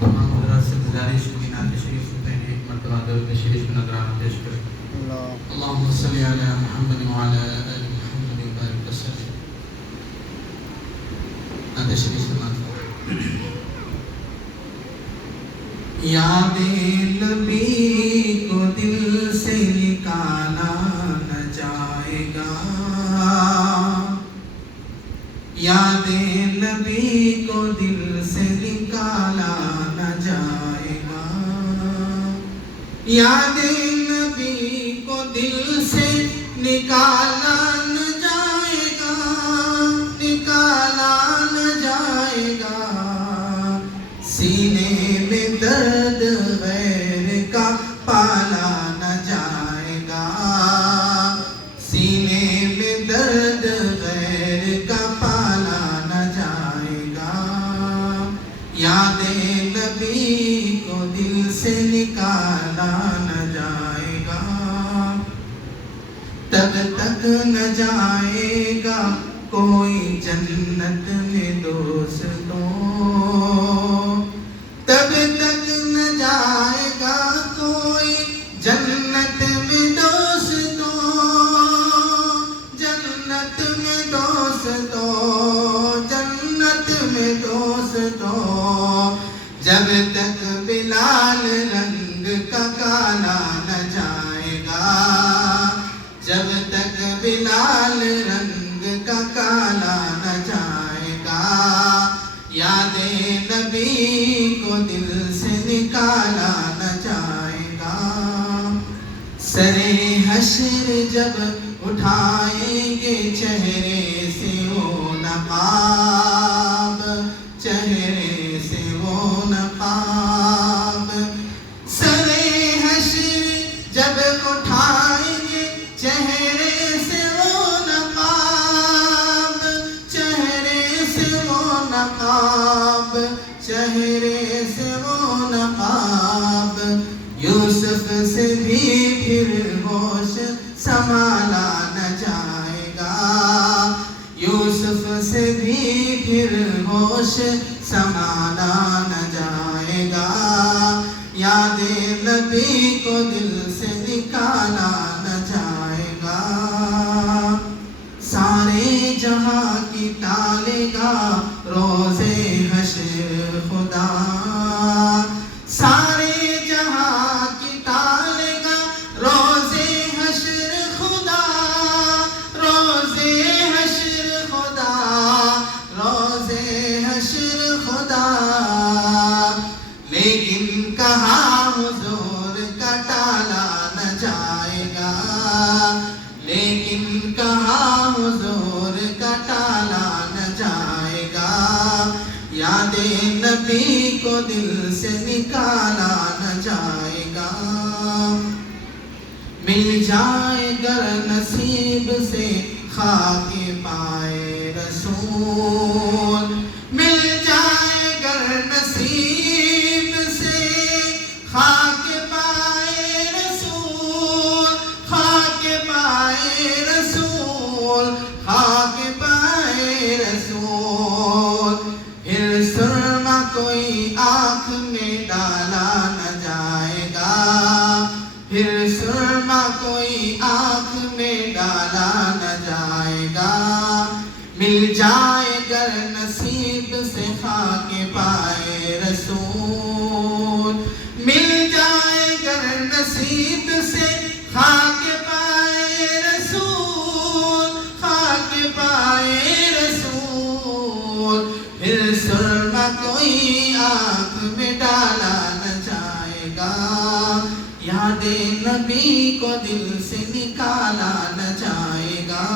تمام حضرات سے گزارش ہوگی نعت شریف سے پہلے ایک مرتبہ درود شریف میں نذرانہ پیش کریں. اللہم صلی علی محمد وعلی آل محمد وبارک وسلم. نعت شریف سماعت فرمائیں. یاد نبی کو دل سے نکالا نہ جائے گا. یاد نبی کو دل سے نکالا نہ جائے گا. یاد نبی کو دل سے نکالا نہ جائے گا. نکالا نہ جائے گا. سینے میں درد غیر کا پالا نہ جائے گا. سینے میں درد غیر کا پالا نہ جائے گا. یاد نبی کو دل سے نکالا نہ جائے گا. تب تک نہ جائے گا کوئی جنت میں دوستوں. تب تک نہ جائے گا کوئی جنت میں دوستوں. جنت میں دوستوں. جنت میں دوستوں. جب تک بلال رنگ کا کالا نہ جائے گا. جب تک بلال رنگ کا کالا نہ جائے گا. یاد نبی کو دل سے نکالا نہ جائے گا. سرے حشر جب اٹھائیں گے چہرے سے وہ نقاب. چہرے سے وہ نقاب. سرے حشر جب اٹھائیں گے چہرے سے وہ نقاب. چہرے سے وہ نقاب. چہرے سے وہ نقاب. یوسف سے بھی پھر ہوش سنبھالا نہ جائے گا. یوسف سے بھی پھر ہوش سنبھالا نہ جائے گا. یاد نبی کو دل سے نکالا نہ جائے گا. سارے جہاں کی ٹالے گا روزے حشر خدا. سارے جہاں کی ٹالے گا روزے حشر خدا. روزے حشر خدا. روزے حشر خدا. لیکن کہاں حضور کا ٹالا نہ جائے گا. لیکن کہاں حضور کا ٹالا نہ جائے گا. یاد نبی کو دل سے نکالا نہ جائے گا. مل جائے گر نصیب سے خاک پائے رسول. مل جائے گر نصیب سے خاک پائے رسول. خاک پائے رسول. خاک پائے رسول. پھر سرما کوئی آنکھ میں ڈالا نہ جائے گا. پھر سرما کوئی آنکھ میں ڈالا نہ جائے گا. مل جائے گر نصیب سے خاک پائے رسول. مل جائے گر نصیب سے خاک پائے رسول. خاک پائے رسول. پھر سرما کوئی آنکھ میں ڈالا نہ جائے گا. یاد نبی کو دل سے نکالا نہ جائے گا.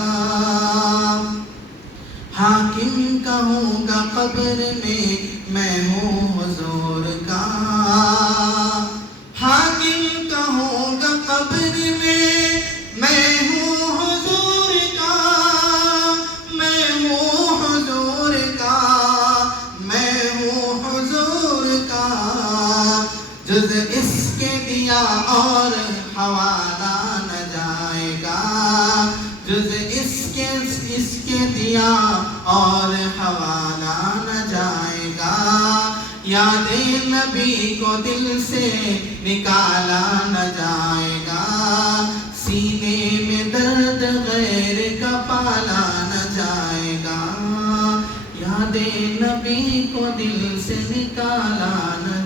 حاکم کہوں گا قبر میں ہوں حضور کا. حاکم کہوں گا قبر میں ہوں حضور کا. میں ہوں حضور کا. میں ہوں حضور کا. جز اس کے دیا اور حوالہ نہ جائے گا. جز اس کے دیا اور حوالہ نہ جائے گا. یاد نبی کو دل سے نکالا نہ جائے گا، سینے میں درد غیر کا پالا نہ جائے گا، یاد نبی کو دل سے نکالا نہ